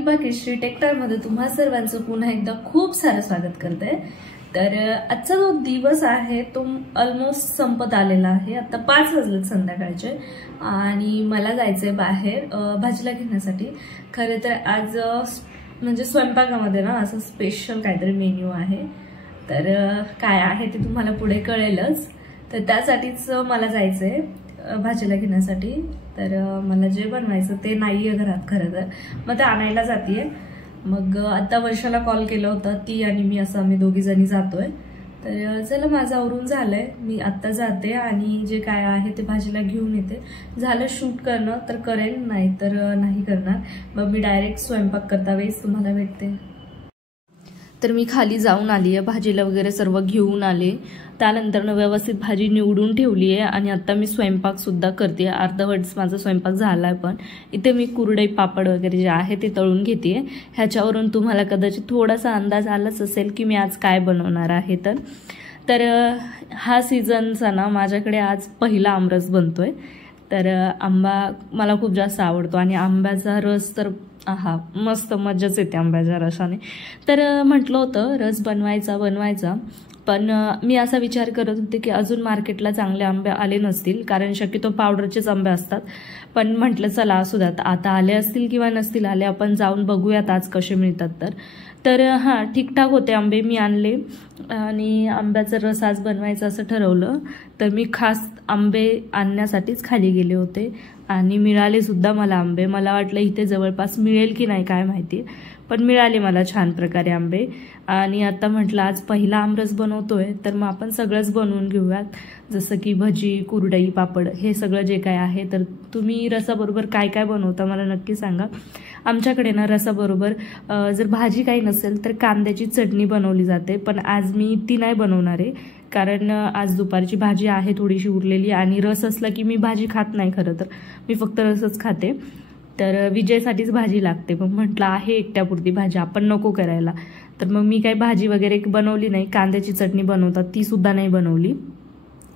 मी भाग्यश्री टेक्टारमध्ये तुम्हा सर्वांचं पुन्हा एकदा खूप सारं स्वागत करते। तर आजचा जो दिवस आहे तो ऑलमोस्ट संपत आलेला आहे। आता 5 वाजले संध्याकाळचे आणि मला जायचंय बाहेर भाजीला घेण्यासाठी। खरे तर आज म्हणजे स्वयंपाकामध्ये ना असं स्पेशल काहीतरी मेन्यू आहे, तर काय आहे ते तुम्हाला पुढे कळेलच। तर त्यासाठीच मला जायचंय भाजीला घेण्यासाठी। तर मला जे बनवायचं ते नाहीये घरात खरं तर, मग ते आणायला जातीये। मग आता वर्षाला कॉल केला होता, ती आणि मी असं आम्ही दोघी जणी जातोय। तर चला माझं आवरून झालंय, मी आता जाते आणि जे काय आहे ते भाजीला घेऊन येते। झालं शूट करणं तर करेन, नाही तर नाही करणार। मग मी डायरेक्ट स्वयंपाक करता वेळेस तुम्हाला भेटते। तर मी खाली जाऊन आली आहे, भाजीला वगैरे सर्व घेऊन आले। त्यानंतर व्यवस्थित भाजी निवडून ठेवली आहे आणि आता मी स्वयंपाक सुद्धा करते। अर्धवट माझा स्वयंपाक झालाय, पण इथे मी कुरडई पापड वगैरे जे आहे ते तळून घेते। ह्याच्यावरून तुम्हाला कदाचित थोडासा अंदाज आलाच असेल की मी आज काय बनवणार आहे। तर हा सीझनचा ना माझ्याकडे आज पहिला आमरस बनतोय। तर आंबा मला खूप जास्त आवडतो आणि आंब्याचा रस तर आहा मस्त मजाच येते आंब्याच्या रसाने। तर म्हटलं होतं रस बनवायचा, पण मी असा विचार करत होते की अजून मार्केटला चांगले आंबे आले नसतील, कारण शक्यतो पावडरचेच आंबे असतात। पण म्हटलं चला असू द्यात, आता आले असतील किंवा नसतील आले, आपण जाऊन बघूयात आज कसे मिळतात। तर हां ठीकठाक होते आंबे, मी आणले आणि आंब्याचा रस आज बनवायचा असं ठरवलं। तर मी खास आंबे आणण्यासाठीच खाली गेले होते आणि मिळाले सुद्धा मला आंबे। मला वाटलं इथे जवळपास मिळेल की नाही काय माहिती, पण मिळाले मला छान प्रकारे आंबे। आणि आता म्हटलं आज पहिला आमरस बनवतोय तर मग आपण सगळंच बनवून घेऊयात, जसं की भजी, कुरडई, पापड हे सगळं जे काय आहे। तर तुम्ही रसाबरोबर काय काय बनवता मला नक्की सांगा। आमच्याकडे ना रसाबरोबर जर भाजी काही नसेल तर कांद्याची चटणी बनवली जाते, पण आज मी ती नाही बनवणार आहे, कारण आज दुपारची भाजी आहे थोडीशी उरलेली आणि रस असला की मी भाजी खात नाही, खरं तर मी फक्त रसच खाते। तर विजयसाठीच भाजी लागते, मग म्हटलं आहे एकट्यापुरती भाजी आपण नको करायला। तर मग मी काही भाजी वगैरे बनवली नाही, कांद्याची चटणी बनवतात ती सुद्धा नाही बनवली।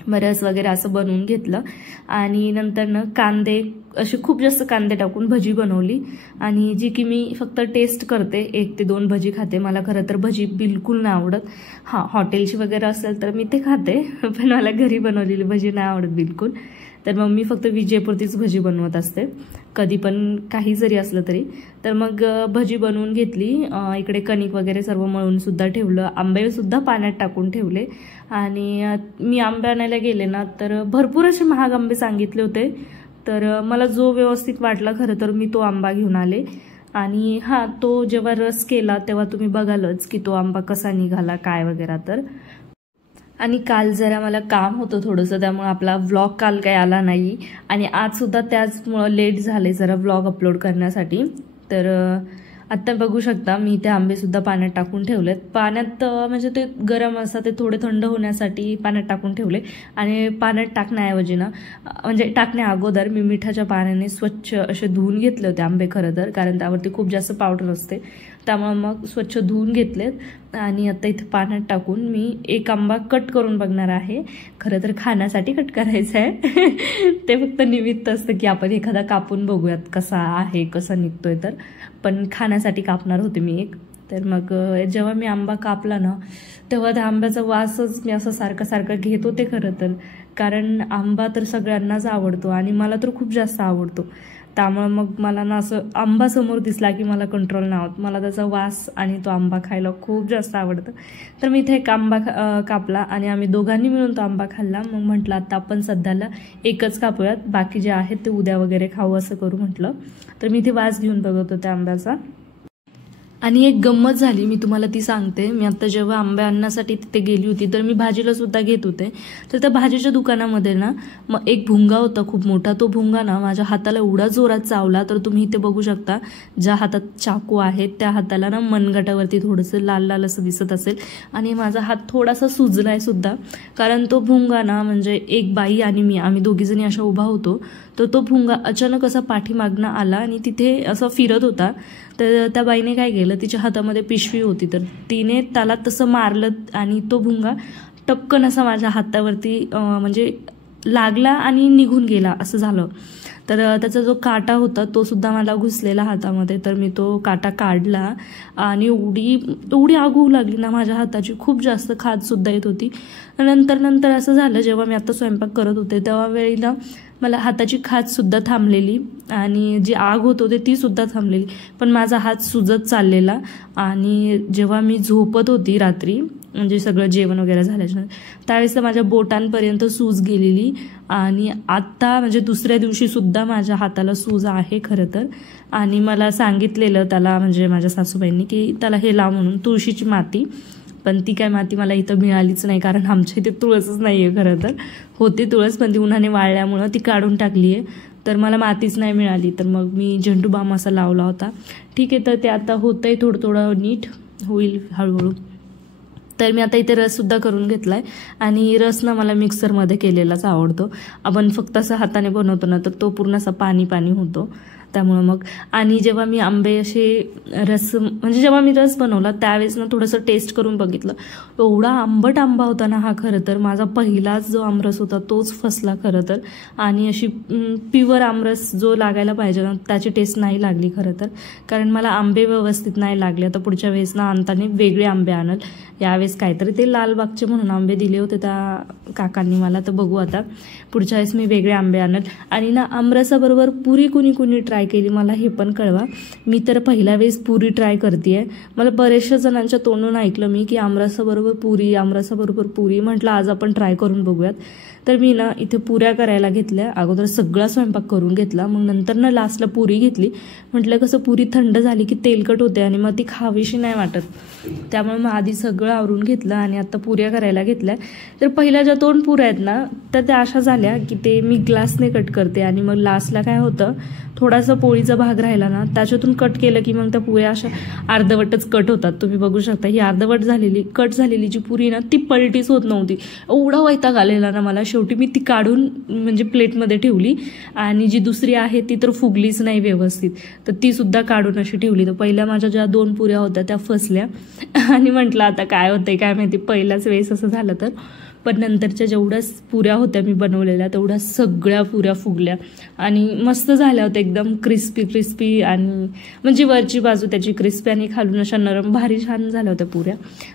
मग रस वगैरे असं बनवून घेतलं आणि नंतर ना कांदे असे खूप जास्त कांदे टाकून भजी बनवली। आणि जी की मी फक्त टेस्ट करते, 1 ते 2 भजी खाते। मला खरं तर भजी बिलकुल नाही आवडत। हां हॉटेलची वगैरे असेल तर मी ते खाते, पण मला घरी बनवलेली भजी नाही आवडत बिलकुल। तर मग मी फक्त विजेपुरतीच भजी बनवत असते, कधी पण काही जरी असलं तरी। तर मग भजी बनवून घेतली, इकडे कणिक वगैरे सर्व मळून सुद्धा ठेवलं, आंबे सुद्धा पाण्यात टाकून ठेवले। आणि मी आंबे आणायला गेले ना तर भरपूर असे महाग आंबे सांगितले होते, तर मला जो व्यवस्थित वाटला खरं तर मी तो आंबा घेऊन आले। आणि हां तो जेव्हा रस केला तेव्हा तुम्ही बघालच की तो आंबा कसा निघाला काय वगैरे। तर आणि काल जरा मला काम होतं थोडंसं, त्यामुळे आपला व्लॉग काल काही आला नाही आणि आज सुद्धा त्याचमुळं लेट झाले जरा व्लॉग अपलोड करण्यासाठी। तर आत्ता बघू शकता मी ते आंबे सुद्धा पाण्यात टाकून ठेवलेत। पाण्यात म्हणजे ते गरम असतात, ते थोडे थंड होण्यासाठी पाण्यात टाकून ठेवले। आणि पाण्यात टाकण्याऐवजी ना म्हणजे टाकण्या अगोदर मी मिठाच्या पाण्याने स्वच्छ असे धुवून घेतले होते आंबे खरं तर, कारण त्यावरती खूप जास्त पावडर असते, त्यामुळे मग स्वच्छ धुवून घेतलेत। आणि आता इथे पाण्यात टाकून मी एक आंबा कट करून बघणार आहे। खरं तर खाण्यासाठी कट करायचं आहे ते फक्त निमित्त असतं की आपण एखादा कापून बघूयात कसा आहे कसा निघतोय, तर पण खाण्यासाठी कापणार होते मी एक। तर मग जेव्हा मी आंबा कापला ना तेव्हा त्या आंब्याचा वासच मी असं सारखं घेत होते खरं तर, कारण आंबा तर सगळ्यांनाच आवडतो आणि मला तर खूप जास्त आवडतो। त्यामुळे मग मला ना असं आंबा समोर दिसला की मला कंट्रोल नाही होत, मला त्याचा वास आणि तो आंबा खायला खूप जास्त आवडतं। तर मी इथे एक आंबा कापला आणि आम्ही दोघांनी मिळून तो आंबा खाल्ला। मग म्हटलं आता आपण सध्याला एकच कापूयात, बाकी जे आहेत ते उद्या वगैरे खाऊ असं करू म्हटलं। तर मी इथे वास घेऊन बघत होते आंब्याचा। आणि एक गंमत झाली, मी तुम्हाला ती सांगते। मी आता जेव्हा आंबे आणण्यासाठी तिथे गेली होती तर मी भाजीला सुद्धा घेत होते, तर त्या भाजीच्या दुकानामध्ये ना मग एक भुंगा होता खूप मोठा। तो भुंगा ना माझ्या हाताला एवढा जोरात चावला, तर तुम्ही इथे बघू शकता ज्या हातात चाकू आहे त्या हाताला ना मनगटावरती थोडंसं लाल लाल असं दिसत असेल आणि माझा हात थोडासा सुजलाय सुद्धा, कारण तो भुंगा ना म्हणजे एक बाई आणि मी आम्ही दोघीजणी अशा उभा होतो, तर तो भुंगा अचानक असा पाठीमागनं आला आणि तिथे असं फिरत होता। तर त्या बाईने काय केलं, तिच्या हातामध्ये पिशवी होती, तर तिने त्याला तसं मारलं आणि तो भुंगा टपकन असा माझ्या हातावरती म्हणजे लागला आणि निघून गेला असं झालं। तर त्याचा जो काटा होता तो सुद्धा मला घुसलेला हातामध्ये, तर मी तो काटा काढला आणि एवढी आग होऊ लागली ना माझ्या हाताची, खूप जास्त खाजसुद्धा येत होती. नंतर असं झालं, जेव्हा मी आता स्वयंपाक करत होते तेव्हा वेळेला मला हाताची खाजसुद्धा थांबलेली आणि जी आग होत होती ती सुद्धा थांबलेली, पण माझा हात सुजत चाललेला. आणि जेव्हा मी झोपत होती रात्री, म्हणजे सगळं जेवण वगैरे झाल्याच्यानंतर, त्यावेळेस माझ्या बोटांपर्यंत सूज गेलेली. आणि आत्ता म्हणजे दुसऱ्या दिवशी सुद्धा माझ्या हाताला सूज आहे खरं तर. आणि मला सांगितलेलं त्याला, म्हणजे माझ्या सासूबाईंनी, की त्याला हे लाव म्हणून, तुळशीची माती. पण ती काय माती मला इथं मिळालीच नाही, कारण आमच्या इथे तुळसच नाही आहे खरं तर. होती तुळस पण ती उन्हाने वाळल्यामुळं ती काढून टाकली आहे, तर मला मातीच नाही मिळाली. तर मग मी झेंडू बाम असा लावला होता. ठीक आहे, तर ते आता होतंय थोडं नीट, होईल हळूहळू. तर मी आता इथे रससुद्धा करून घेतला आहे. आणि रस ना मला मिक्सरमध्ये केलेलाच आवडतो. आपण फक्त असं हाताने बनवतो ना तर तो पूर्ण असा पाणी होतो, त्यामुळं मग. आणि जेव्हा मी आंबे असे जेव्हा मी रस बनवला त्यावेळेस ना थोडंसं टेस्ट करून बघितलं, एवढा आंबट आंबा होता ना हा. खरं तर माझा पहिलाच जो आमरस होता तोच फसला खरं तर. आणि अशी प्युअर आमरस जो लागायला पाहिजे ना त्याची टेस्ट नाही लागली खरं तर, कारण मला आंबे व्यवस्थित नाही लागले. आता पुढच्या वेळेस ना आणताना वेगळे आंबे आणल. यावेळेस काहीतरी ते लालबागचे म्हणून आंबे दिले होते त्या काकांनी मला, तर बघू आता पुढच्या वेळेस मी वेगळे आंबे आणल. आणि ना आमरसाबरोबर पुरी कुणी ट्राय केली मला हे पण कळवा. मी तर पहिल्या वेळेस पुरी ट्राय करते. मला बऱ्याचशा जणांच्या तोंडून ऐकलं मी की आमरसाबरोबर पुरी, म्हटलं आज आपण ट्राय करून बघूयात. तर मी ना इथे पुऱ्या करायला घेतल्या. अगोदर सगळा स्वयंपाक करून घेतला, मग नंतर ना लास्टला पुरी घेतली. म्हटलं कसं पुरी थंड झाली की तेलकट होते आणि मग ती खावीशी नाही वाटत, त्यामुळे मग आधी सगळं आवरून घेतलं आणि आता पुऱ्या करायला घेतल्या. तर पहिल्या ज्या 2 पुऱ्या आहेत ना तर त्या अशा झाल्या की ते मी ग्लासने कट करते आणि मग लास्टला काय होतं, थोडासा पोळीचा भाग राहिला ना त्याच्यातून कट केलं की मग त्या पुऱ्या अशा अर्धवटच कट होतात. तुम्ही बघू शकता ही अर्धवट कट झालेली जी पुरी ना ती पलटीच होत नव्हती. एवढा वैताग आलेला ना मला. शेवटी मी ती काढून म्हणजे प्लेटमध्ये ठेवली आणि जी दुसरी आहे ती तर फुगलीच नाही व्यवस्थित, तर ती सुद्धा काढून अशी ठेवली. तर पहिल्या माझ्या ज्या 2 पुऱ्या होत्या त्या फसल्या आणि म्हटलं आता काय होतंय काय माहिती, पहिल्याच वेळेस असं झालं तर. पण नंतरच्या जेवढ्या पुऱ्या होत्या मी बनवलेल्या तेवढ्या सगळ्या पुऱ्या फुगल्या आणि मस्त झाल्या होत्या, एकदम क्रिस्पी. आणि म्हणजे वरची बाजू त्याची क्रिस्पी आणि खालून अशा नरम, भारी छान झाल्या होत्या पुऱ्या.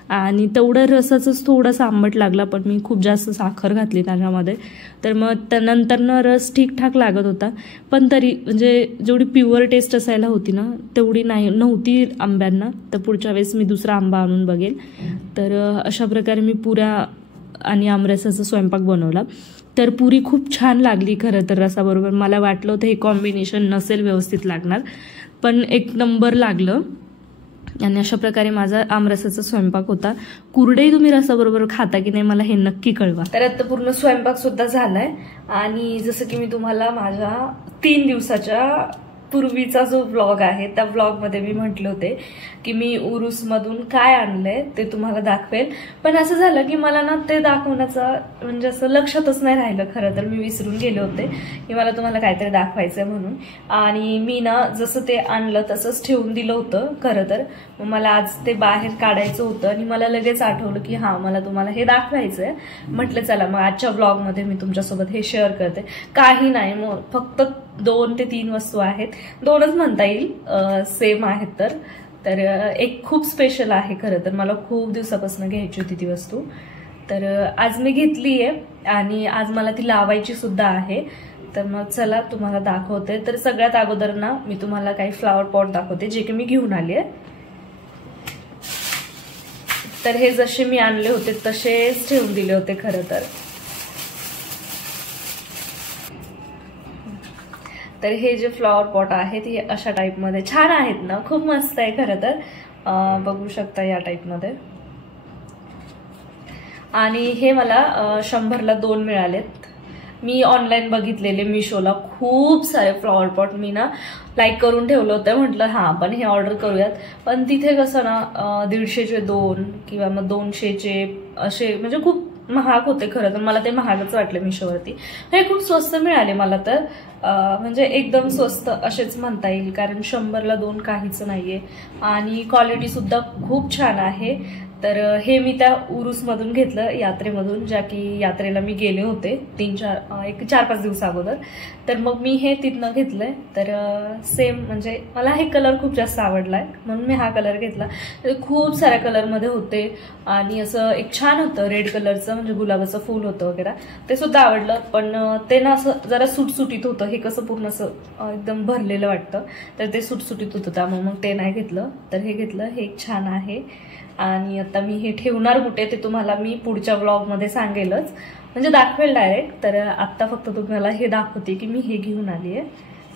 आणि तेवढं रसाचंच थोडंसं आंबट लागला, पण मी खूप जास्त साखर घातली त्याच्यामध्ये. तर मग त्यानंतरनं रस ठीकठाक लागत होता, पण तरी म्हणजे जेवढी प्युअर टेस्ट असायला होती ना तेवढी नव्हती आंब्यांना. तर पुढच्या वेळेस मी दुसरा आंबा आणून बघेल. तर अशा प्रकारे मी पुऱ्या आणि आमरसाचा स्वयंपाक बनवला. तर पुरी खूप छान लागली खरं तर रसाबरोबर. मला वाटलं होतं हे कॉम्बिनेशन नसेल व्यवस्थित लागणार, पण 1 नंबर लागलं. आणि अशा प्रकारे माझा आमरसाचा स्वयंपाक होता. कुरडई तुम्ही रसाबरोबर खाता की नाही मला हे नक्की कळवा. तर आता पूर्ण स्वयंपाक सुद्धा झालाय. आणि जसं की मी तुम्हाला माझ्या 3 दिवसाच्या पूर्वीचा जो व्लॉग आहे त्या व्लॉगमध्ये मी म्हटले होते की मी उरूसमधून काय आणलंय ते तुम्हाला दाखवेल. पण असं झालं की मला ना ते दाखवण्याचं म्हणजे असं लक्षातच नाही राहिलं खरं तर. मी विसरून गेले होते की मला तुम्हाला काहीतरी दाखवायचंय म्हणून. आणि मी ना जसं ते आणलं तसंच ठेवून दिलं होतं खरं तर. मला आज ते बाहेर काढायचं होतं आणि मला लगेच आठवलं की हा मला तुम्हाला हे दाखवायचंय. म्हटलं चला मग आजच्या व्लॉगमध्ये मी तुमच्यासोबत हे शेअर करते. काही नाही, मग फक्त 2 ते 3 वस्तू आहेत, 2च म्हणता येईल, सेम आहेत. तर एक खूप स्पेशल आहे खरं तर. मला खूप दिवसापासून घ्यायची होती ती वस्तू, तर आज मी घेतली आहे आणि आज मला ती लावायची सुद्धा आहे. तर मग चला तुम्हाला दाखवते. तर सगळ्यात अगोदर ना मी तुम्हाला काही फ्लावर पॉट दाखवते जे की मी घेऊन आली आहे. तर हे जसे मी आणले होते तसेच ठेवून दिले होते खरं तर. तर हे जे फ्लॉवर पॉट आहेत हे अशा टाईपमध्ये छान आहेत ना, खूप मस्त आहे खरं तर. बघू शकता या टाईपमध्ये. आणि हे मला 100ला 2 मिळालेत. मी ऑनलाईन बघितलेले मिशोला खूप सारे फ्लॉवर पॉट मी ना लाईक करून ठेवलं होतं. म्हटलं हा आपण हे ऑर्डर करूयात, पण तिथे कसं ना 150चे 2 किंवा मग 200चे असे म्हणजे खूप महाग होते खरं तर. मला ते महागच वाटले मिशोवरती. हे खूप स्वस्त मिळाले मला तर, म्हणजे एकदम स्वस्त असेच म्हणता येईल, कारण 100ला 2 काहीच नाहीये. आणि क्वालिटी सुद्धा खूप छान आहे. तर हे मी त्या उरूसमधून घेतलं, यात्रेमधून, ज्या की यात्रेला मी गेले होते 4-5 दिवस अगोदर. तर मग मी हे तिथनं घेतलंय. तर सेम म्हणजे मला हे कलर खूप जास्त आवडलाय म्हणून मी हा कलर घेतला. खूप साऱ्या कलरमध्ये होते आणि असं एक छान होतं रेड कलरचं, म्हणजे गुलाबाचं फूल होतं वगैरे, ते सुद्धा आवडलं. पण ते ना असं जरा सुटसुटीत होतं, हे कसं पूर्ण असं एकदम भरलेलं वाटतं, तर ते सुटसुटीत होतं, त्यामुळे मग ते नाही घेतलं. तर हे घेतलं, हे एक छान आहे. आणि आता मी हे ठेवणार कुठे ते तुम्हाला मी पुढच्या व्लॉगमध्ये सांगेलच, म्हणजे दाखवेल डायरेक्ट. तर आत्ता फक्त तुम्हाला हे दाखवते की मी हे घेऊन आली आहे.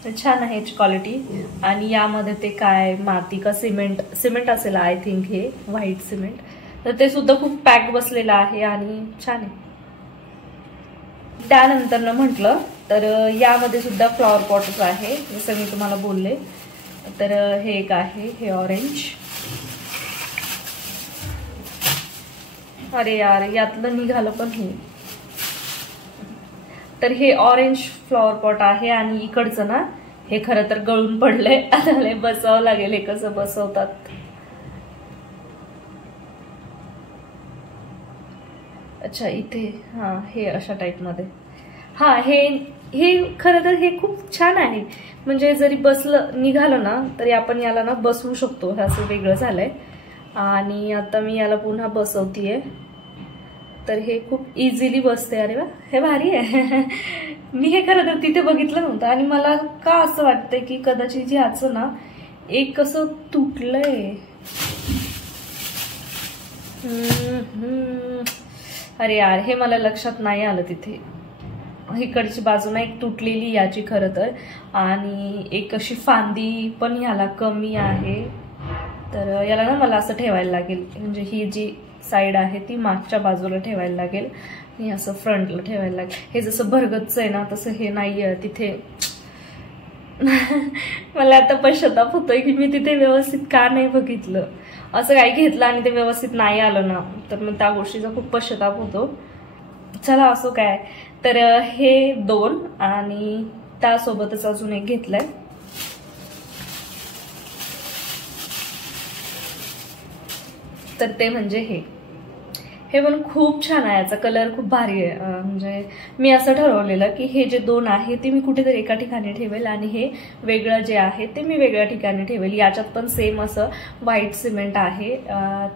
तर छान आहे याची क्वालिटी. आणि यामध्ये ते काय माती का सिमेंट असेल आय थिंक, हे व्हाईट सिमेंट. तर ते सुद्धा खूप पॅक बसलेलं आहे आणि छान आहे. त्यानंतर म्हटलं तर यामध्ये सुद्धा फ्लॉवर पॉटच आहे, जसं मी तुम्हाला बोलले. तर हे एक आहे, हे ऑरेंज. अरे यार, यातलं निघालं पण हे. तर हे ऑरेंज फ्लॉवर पॉट आहे आणि इकडचं ना हे खरं तर गळून पडलंय. आता मला बसवावं लागेल, हे कसं बसवतात. अच्छा, इथे हा हे अशा टाईपमध्ये. हा हे खरं तर हे खूप छान आहे, म्हणजे जरी बसलं निघालं ना तरी आपण याला ना बसवू शकतो. हे असं वेगळं झालंय. आणि आता मी याला पुन्हा बसवतीये, तर हे खूप इझिली बसते. अरे वा, हे भारी आहे. मी हे खरं तर तिथे बघितलं नव्हतं आणि मला का असं वाटतंय की कदाचित ह्याचं ना एक कसं तुटलंय. अरे यार, हे मला लक्षात नाही आलं. तिथे इकडची बाजू ना एक तुटलेली याची खरं तर, आणि एक अशी फांदी पण ह्याला कमी आहे. तर याला ना मला असं ठेवायला लागेल, म्हणजे ही जी साईड आहे ती मागच्या बाजूला ठेवायला लागेल आणि असं फ्रंटला ठेवायला लागेल. हे जसं भरगतच आहे ना तसं हे नाहीये तिथे. मला आता पश्चाताप होतोय की मी तिथे व्यवस्थित का नाही बघितलं. असं काही घेतलं आणि ते व्यवस्थित नाही आलं ना, तर मग त्या गोष्टीचा खूप पश्चाताप होतो. चला, असो काय. तर हे 2 आणि त्यासोबतच अजून एक घेतलंय. तर ते म्हणजे हे पण खूप छान आहे. याचा कलर खूप भारी आहे. म्हणजे मी असं ठरवलेलं की हे जे 2 आहे ते मी कुठेतरी एका ठिकाणी ठेवेल आणि हे वेगळं जे आहे ते मी वेगळ्या ठिकाणी ठेवेल. याच्यात पण सेम असं व्हाईट सिमेंट आहे,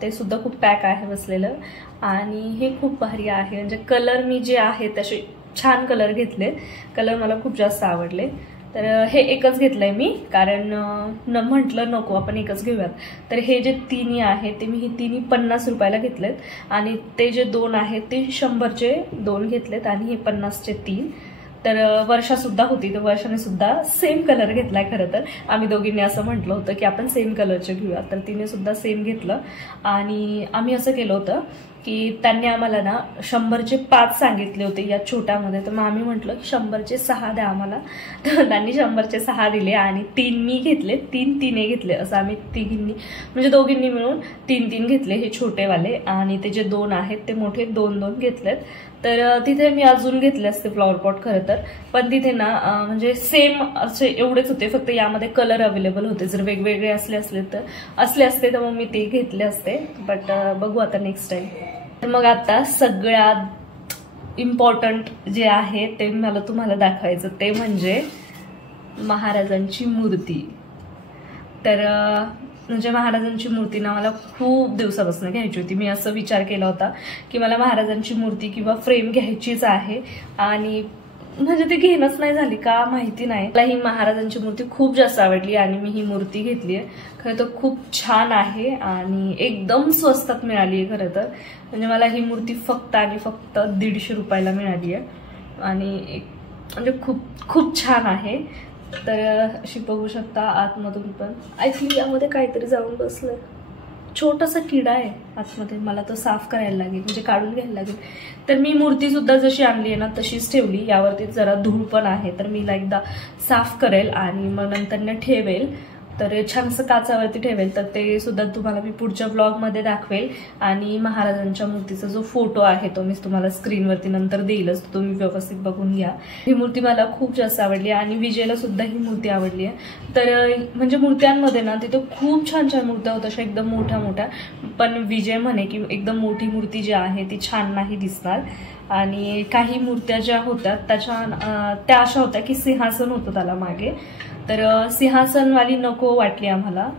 ते सुद्धा खूप पॅक आहे बसलेलं आणि हे खूप भारी आहे. म्हणजे कलर मी जे आहे तसे छान कलर घेतले, कलर मला खूप जास्त आवडले. तर हे एकच घेतलंय मी, कारण म्हटलं नको आपण एकच घेऊयात. तर हे जे 3 आहे ते मी हे 3 50 रुपयाला घेतलेत आणि ते जे 2 आहेत ते 100चे 2 घेतलेत आणि हे 50चे 3. तर वर्षा सुद्धा होती, तर वर्षाने सुद्धा सेम कलर घेतलाय. खरं तर आम्ही दोघींनी असं म्हटलं होतं की आपण सेम कलरचे घेऊया, तर तिने सुद्धा सेम घेतलं. आणि आम्ही असं केलं होतं की त्यांनी आम्हाला ना 100चे 5 सांगितले होते या छोट्यामध्ये, तर मग आम्ही म्हटलं की 100चे 6 द्या आम्हाला. तर त्यांनी 100चे 6 दिले आणि 3 मी घेतले, 3 तिने घेतले, असं आम्ही तिघींनी म्हणजे दोघींनी मिळून 3 घेतले हे छोटेवाले. आणि ते जे 2 आहेत ते मोठे 2 घेतलेत. तर तिथे मी अजून घेतले असते फ्लॉवर पॉट खरं तर, पण तिथे ना म्हणजे सेम असे एवढेच होते, फक्त यामध्ये कलर अवेलेबल होते. जर वेगवेगळे असले असते तर मग मी ते घेतले असते. बट बघू आता नेक्स्ट टाइम. तर मग आता सगळ्यात इम्पॉर्टंट जे आहे ते मला तुम्हाला दाखवायचं, ते म्हणजे महाराजांची मूर्ती. तर म्हणजे महाराजांची मूर्ती ना मला खूप दिवसापासून घ्यायची होती. मी असं विचार केला होता की मला महाराजांची मूर्ती किंवा फ्रेम घ्यायचीच आहे, आणि म्हणजे ती घेणंच नाही झाली का माहिती नाही. मला ही महाराजांची मूर्ती खूप जास्त आवडली आणि मी ही मूर्ती घेतली आहे. खरं तर खूप छान आहे आणि एकदम स्वस्तात मिळाली आहे. खरं तर म्हणजे मला ही मूर्ती फक्त आणि फक्त 150 रुपयाला मिळाली आहे आणि म्हणजे खूप खूप छान आहे. तर अशी बघू शकता आतमधून पण. आय थिंक यामध्ये काहीतरी जाऊन बसलंय, छोटासा किडा आहे आतमध्ये, मला तो साफ करायला लागेल, म्हणजे काढून घ्यायला लागेल. तर मी मूर्ती सुद्धा जशी आणली आहे ना तशीच ठेवली. यावरती जरा धूळ पण आहे, तर मी एकदा साफ करेल आणि मग नंतर ठेवेल. तर छानसं काचावरती ठेवेल. तर ते सुद्धा तुम्हाला मी पुढच्या व्लॉगमध्ये दाखवेल. आणि महाराजांच्या मूर्तीचा जो फोटो आहे तो मी तुम्हाला स्क्रीनवरती नंतर देईलच, तो तुम्ही व्यवस्थित बघून घ्या. ही मूर्ती मला खूप जास्त आवडली आणि विजयला सुद्धा ही मूर्ती आवडली आहे. तर म्हणजे मूर्त्यांमध्ये ना तिथे खूप छान छान मूर्त्या होत्या, अशा एकदम मोठ्या मोठ्या. पण विजय म्हणे की एकदम मोठी मूर्ती जी आहे ती छान नाही दिसणार, आणि काही मूर्त्या ज्या होत्या त्या अशा होत्या की सिंहासन होतं त्याला मागे, तर सिंहासनवाली नको वाटली आम्हाला,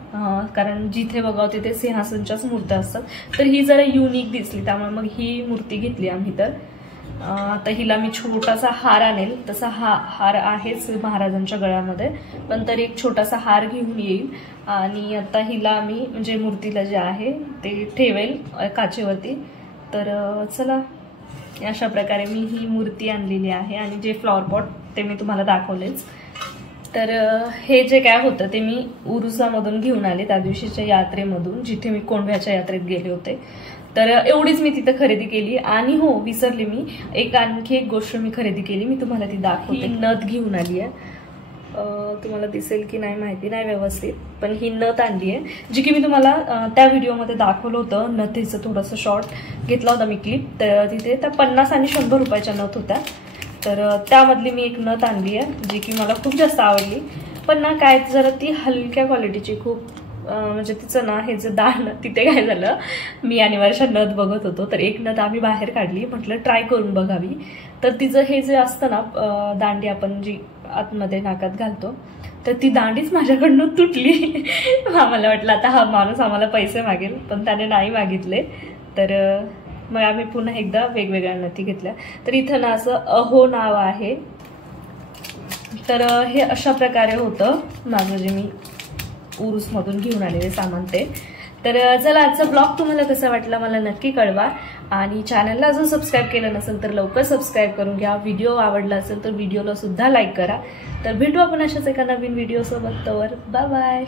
कारण जिथे बघावं तिथे सिंहासनच्याच मूर्त्या असतात, तर ही जरा युनिक दिसली, त्यामुळे मग ही मूर्ती घेतली आम्ही. तर हिला मी छोटासा हार आणेल, तसा हार आहेच महाराजांच्या गळ्यामध्ये, पण तरी एक छोटासा हार घेऊन येईल, आणि आता हिला आम्ही म्हणजे मूर्तीला जे आहे ते ठेवेल काचेवरती. तर चला, अशा प्रकारे मी ही मूर्ती आणलेली आहे, आणि जे फ्लॉवर पॉट ते मी तुम्हाला दाखवलेच. तर हे जे काय होतं ते मी उरुसामधून घेऊन आले त्या दिवशीच्या यात्रेमधून, जिथे मी कोंढव्याच्या यात्रेत गेले होते. तर एवढीच मी तिथं खरेदी केली. आणि हो, विसरली मी, आणखी एक गोष्ट मी खरेदी केली, मी तुम्हाला ती दाखवते. नथ घेऊन आली आहे, तुम्हाला दिसेल की नाही माहिती नाही व्यवस्थित, पण ही नथ आणली आहे, जी की मी तुम्हाला त्या व्हिडिओमध्ये दाखवलं होतं. नथीचं थोडंसं शॉर्ट घेतला होता मी क्लिप, तर तिथे त्या 50 आणि 100 रुपयाच्या नथ होत्या. तर त्यामधली मी एक नथ आणली आहे, जी की मला खूप जास्त आवडली, पण ना काय जरा ती हलक्या क्वालिटीची खूप, म्हणजे तिचं ना हे जे दांड, तिथे काय झालं, मी आणि वर्षा नथ बघत होतो, तर एक नथ आम्ही बाहेर काढली, म्हटलं ट्राय करून बघावी. तर तिचं हे जे असतं ना दांडी आपण जी आतमध्ये नाकात घालतो, तर ती दांडीच माझ्याकडनं तुटली. आम्हाला वाटलं आता हा माणूस आम्हाला पैसे मागेल, पण त्याने नाही मागितले. तर मग आम्ही पुन्हा एकदा वेगवेगळ्या नथी घेतल्या. तर इथं ना असं अहो नाव आहे. तर हे अशा प्रकारे होतं माझं जे मी उरुसमधून घेऊन आलेले सामान ते. तर चला, आजचा ब्लॉग तुम्हाला कसा वाटला मला नक्की कळवा, आणि चॅनलला अजून सबस्क्राईब केलं नसेल तर लवकर सबस्क्राईब करून घ्या. व्हिडिओ आवडला असेल तर व्हिडिओला सुद्धा लाईक करा. तर भेटू आपण अशाच एका नवीन व्हिडिओ सोबत. तोवर बाय बाय.